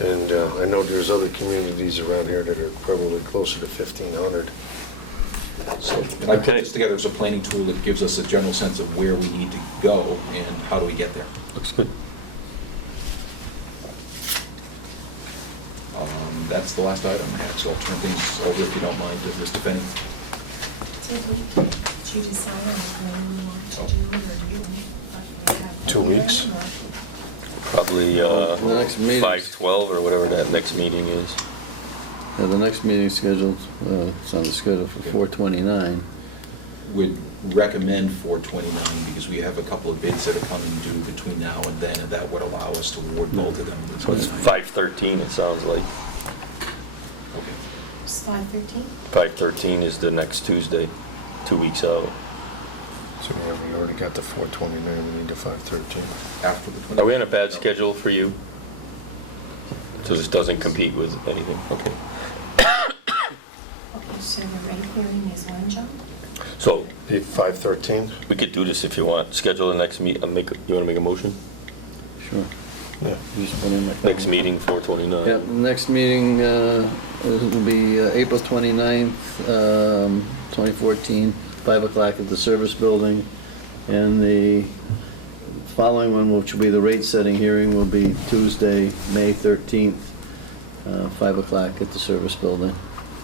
And I know there's other communities around here that are probably closer to $1,500. So, and I put Okay. this together as a planning tool that gives us a general sense of where we need to go and how do we get there. Looks good. That's the last item I have, so I'll turn things over, if you don't mind, to Mr. Fenny. So did you decide on when you want to do it, or do you have? 2 weeks? Probably The next meeting. 5:12 or whatever that next meeting is. Yeah, the next meeting is scheduled, it's on the schedule for 4/29. Would recommend 4/29 because we have a couple of bids that are coming due between now and then, and that would allow us to award both of them. So it's 5:13, it sounds like. Okay. It's 5:13? 5:13 is the next Tuesday, 2 weeks out. So yeah, we already got the 429, we need the 513. After the 20. Are we on a bad schedule for you? So this doesn't compete with anything? Okay. Okay, so the rate hearing is when, John? So The 513? we could do this if you want. Schedule the next meet, you want to make a motion? Sure. Yeah. You just put in my Next phone. meeting, 4/29. Yep, the next meeting will be April 29th, 2014, 5 o'clock at the Service Building. And the following one, which will be the rate-setting hearing, will be Tuesday, May 13th, 5 o'clock at the Service Building.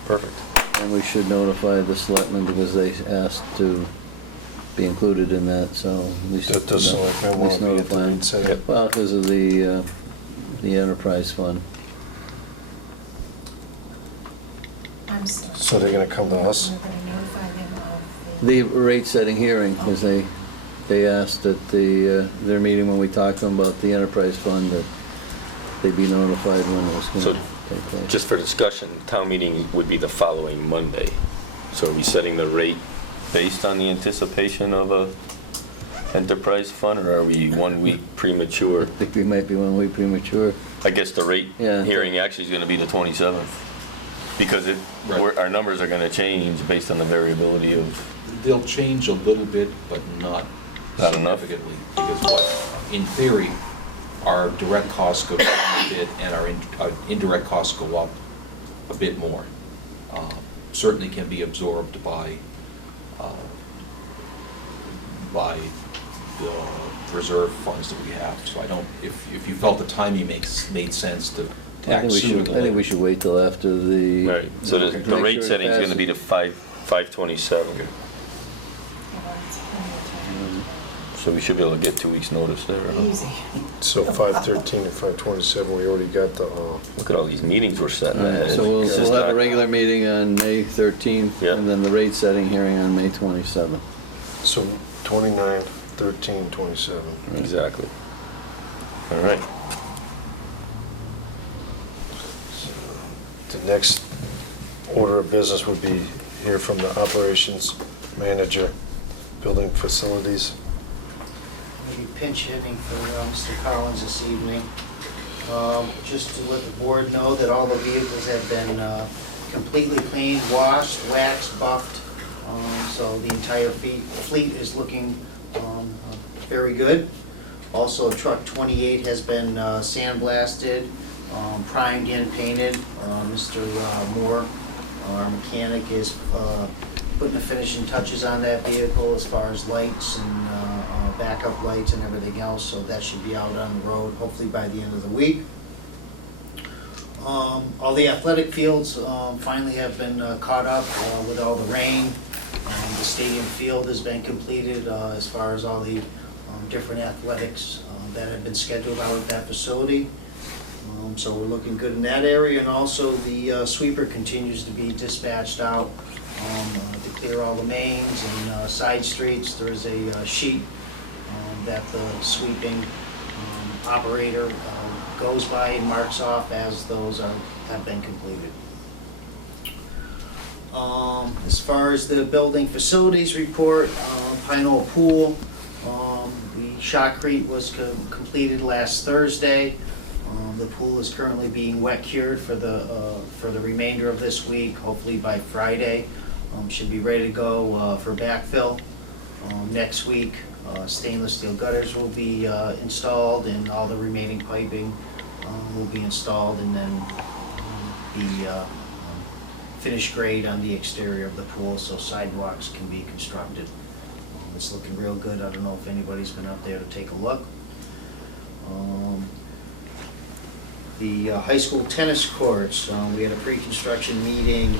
Perfect. And we should notify the selectmen because they asked to be included in that, so at least. That the selectmen at want least to be at the notify them. rate setting? Well, because of the enterprise fund. I'm sorry. So they're gonna come to us? We're going to notify them of The rate-setting hearing, because they asked at their meeting when we talked to them about the enterprise fund, that they be notified when it was going So, to take place. Just for discussion, town meeting would be the following Monday. So are we setting the rate based on the anticipation of a enterprise fund, or are we 1 week premature? I think we might be 1 week premature. I guess the rate Yeah. hearing actually is going to be the 27th, because Right. our numbers are going to change based on the variability of, They'll change a little bit, but not Not enough? significantly. Because what, in theory, our direct costs go down a bit and our indirect costs go up a bit more. Certainly can be absorbed by the reserve funds that we have. So I don't, if you felt the timing made sense to I act think we sooner should, than I think we later. should wait till after the. right, so the Make rate sure it setting is going to be the passes. 5/27. Okay. it's plenty of So we should be able to get 2 weeks' notice there. time. huh? Easy. So 513 and 527, we already got the, Look at all these meetings we're setting. All right, so It's just we'll have a not- regular meeting on May 13th, Yeah. and then the rate-setting hearing on May 27th. so 29, 13, 27. Exactly. All right. The next order of business would be hear from the operations manager, building facilities. Maybe pinch hitting for Mr. Collins this evening. Just to let the board know that all the vehicles have been completely cleaned, washed, waxed, buffed. So the entire fleet is looking very good. Also, truck 28 has been sandblasted, primed and painted. Mr. Moore, our mechanic, is putting the finishing touches on that vehicle as far as lights and backup lights and everything else, so that should be out on the road hopefully by the end of the week. All the athletic fields finally have been caught up with all the rain. The stadium field has been completed as far as all the different athletics that have been scheduled out at that facility. So we're looking good in that area, and also the sweeper continues to be dispatched out to clear all the mains and side streets. There is a sheet that the sweeping operator goes by and marks off as those have been completed. As far as the building facilities report, Pine Knoll Pool, the shotcrete was completed last Thursday. The pool is currently being wet cured for the remainder of this week, hopefully by Friday. Should be ready to go for backfill. Next week, stainless steel gutters will be installed, and all the remaining piping will be installed and then be finish grade on the exterior of the pool so sidewalks can be constructed. It's looking real good. I don't know if anybody's been up there to take a look. The high school tennis courts, we had a pre-construction meeting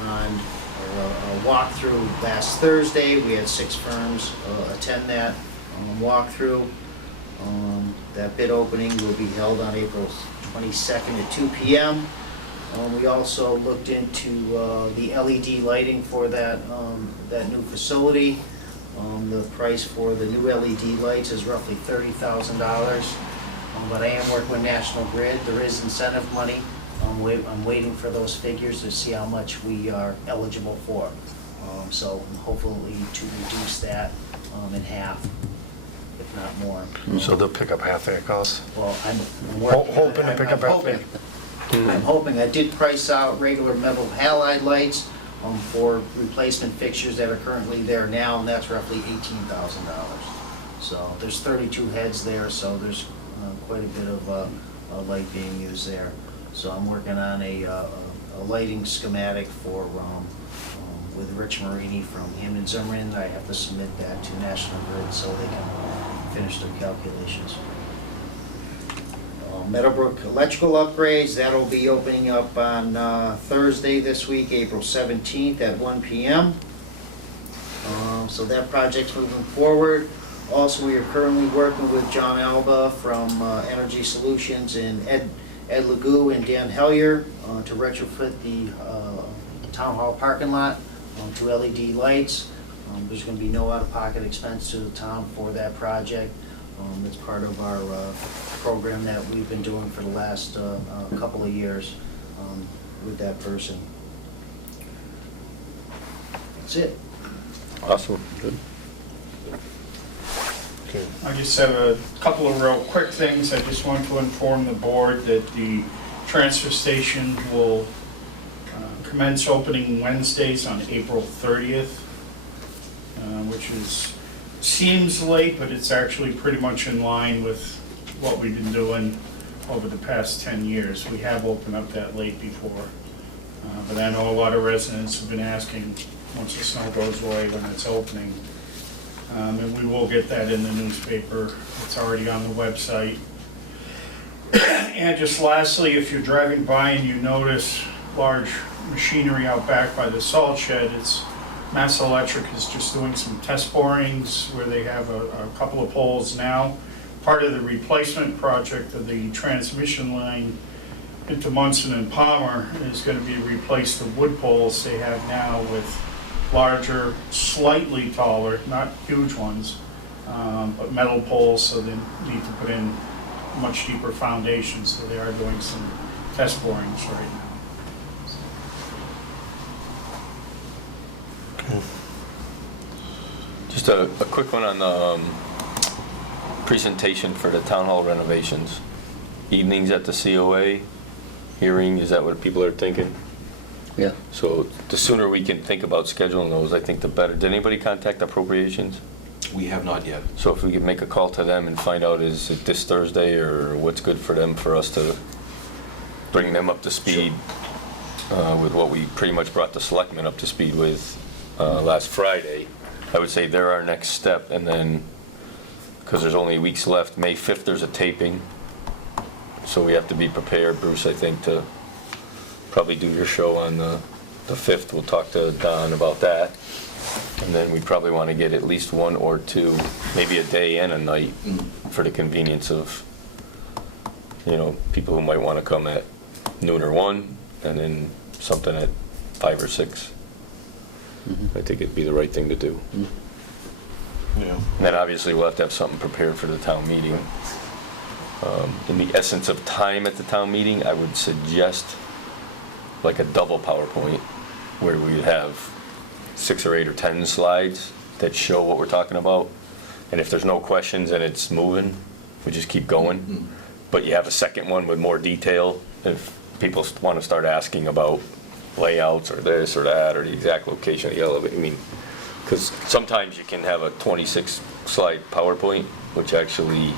on a walkthrough last Thursday. We had 6 firms attend that walkthrough. That bid opening will be held on April 22nd at 2 p.m. We also looked into the LED lighting for that new facility. The price for the new LED lights is roughly $30,000. But I am working with National Grid. There is incentive money. I'm waiting for those figures to see how much we are eligible for. So hopefully to reduce that in half, if not more. So they'll pick up half that cost? Well, I'm working. Hoping to pick up I'm half hoping. that? I'm hoping. I did price out regular metal halide lights for replacement fixtures that are currently there now, and that's roughly $18,000. So there's 32 heads there, so there's quite a bit of light being used there. So I'm working on a lighting schematic for with Rich Marini from Hamden Zimmerman. I have to submit that to National Grid so they can finish their calculations. Meadowbrook electrical upgrades, that'll be opening up on Thursday this week, April 17th at 1 p.m. So that project's moving forward. Also, we are currently working with John Alba from Energy Solutions and Ed Legou and Dan Hellier to retrofit the town hall parking lot to LED lights. There's going to be no out-of-pocket expense to the town for that project. It's part of our program that we've been doing for the last couple of years with that person. That's it. Awesome, good. Okay. I just have a couple of real quick things. I just want to inform the board that the transfer station will commence opening Wednesdays on April 30th, which seems late, but it's actually pretty much in line with what we've been doing over the past 10 years. We have opened up that late before, but I know a lot of residents have been asking once the snow goes away when it's opening. And we will get that in the newspaper. It's already on the website. And just lastly, if you're driving by and you notice large machinery out back by the salt shed, Mass Electric is just doing some test borings where they have a couple of poles now. Part of the replacement project of the transmission line into Munson and Palmer is going to be replace the wood poles they have now with larger, slightly taller, not huge ones, but metal poles, so they need to put in much deeper foundations, so they are doing some test borings right now. Just a quick one on the presentation for the town hall renovations. Evenings at the COA, hearing, is that what people are thinking? Yeah. So the sooner we can think about scheduling those, I think the better. Did anybody contact appropriations? We have not yet. So if we could make a call to them and find out, is it this Thursday or what's good for them, for us to bring them up to speed with what we pretty much brought the selectmen up to speed with last Friday. I would say they're our next step, and then, because there's only weeks left, May 5th there's a taping. So we have to be prepared, Bruce, I think, to probably do your show on the 5th. We'll talk to Don about that. And then we probably want to get at least one or two, maybe a day and a night, for the convenience of, people who might want to come at noon or 1, and then something at 5 or 6. I think it'd be the right thing to do. Yeah. And then obviously we'll have to have something prepared for the town meeting. In the essence of time at the town meeting, I would suggest like a double PowerPoint where we have 6 or 8 or 10 slides that show what we're talking about. And if there's no questions and it's moving, we just keep going. But you have a second one with more detail if people want to start asking about layouts or this or that or the exact location of the elevator. I mean, because sometimes you can have a 26 slide PowerPoint, which actually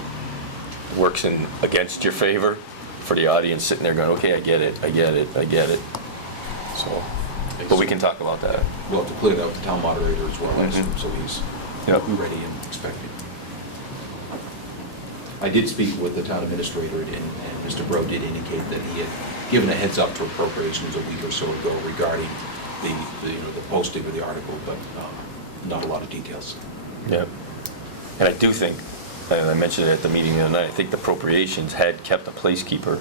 works in against your favor for the audience sitting there going, okay, I get it. So But we can talk about that. We'll have to put it out to town moderator as well, I assume, Mhm. so he's Yep. ready and expected. I did speak with the town administrator, and Mr. Bro did indicate that he had given a heads up to appropriations a week or so ago regarding the posting of the article, but not a lot of details. Yeah. And I do think, and I mentioned it at the meeting the other night, I think the appropriations had kept a placekeeper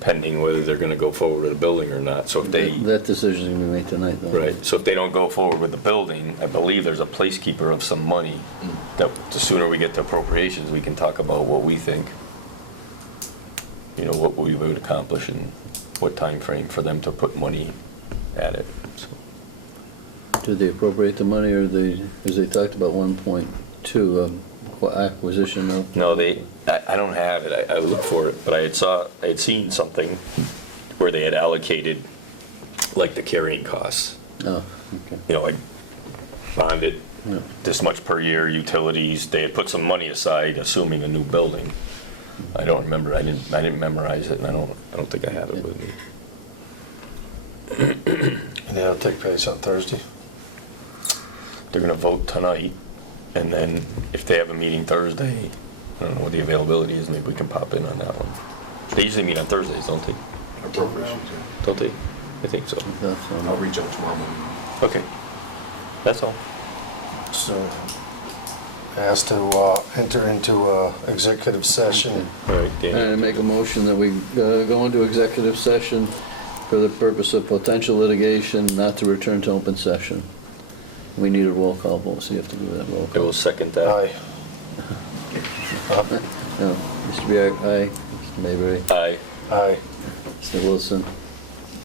pending whether they're gonna go forward with the building or not. So if they, That decision's gonna be made tonight, though. right, so if they don't go forward with the building, I believe there's a placekeeper of some money that the sooner we get to appropriations, we can talk about what we think, you know, what we would accomplish and what time frame for them to put money at it. So, Did they appropriate the money, or because they talked about 1.2 acquisition of? no, I don't have it. I looked for it, but I had seen something where they had allocated like the carrying costs. Oh, okay. You know, like bonded Yeah. this much per year, utilities. They had put some money aside, assuming a new building. I don't remember. I didn't memorize it, and I don't think I have it with me. And that'll take place on Thursday. They're gonna vote tonight, and then if they have a meeting Thursday, I don't know what the availability is. Maybe we can pop in on that one. They usually meet on Thursdays, don't they? Appropriations, yeah. Don't they? I think so. That's, I'll reach out tomorrow morning. Okay. That's all. So asked to enter into executive session. All right, Danny. And I make a motion that we go into executive session for the purpose of potential litigation, not to return to open session. We need a roll call vote, so you have to do that roll I call. will second that. Aye. No, Mr. Biag, aye. Mr. Mayberry, Aye. Aye. Mr. Wilson,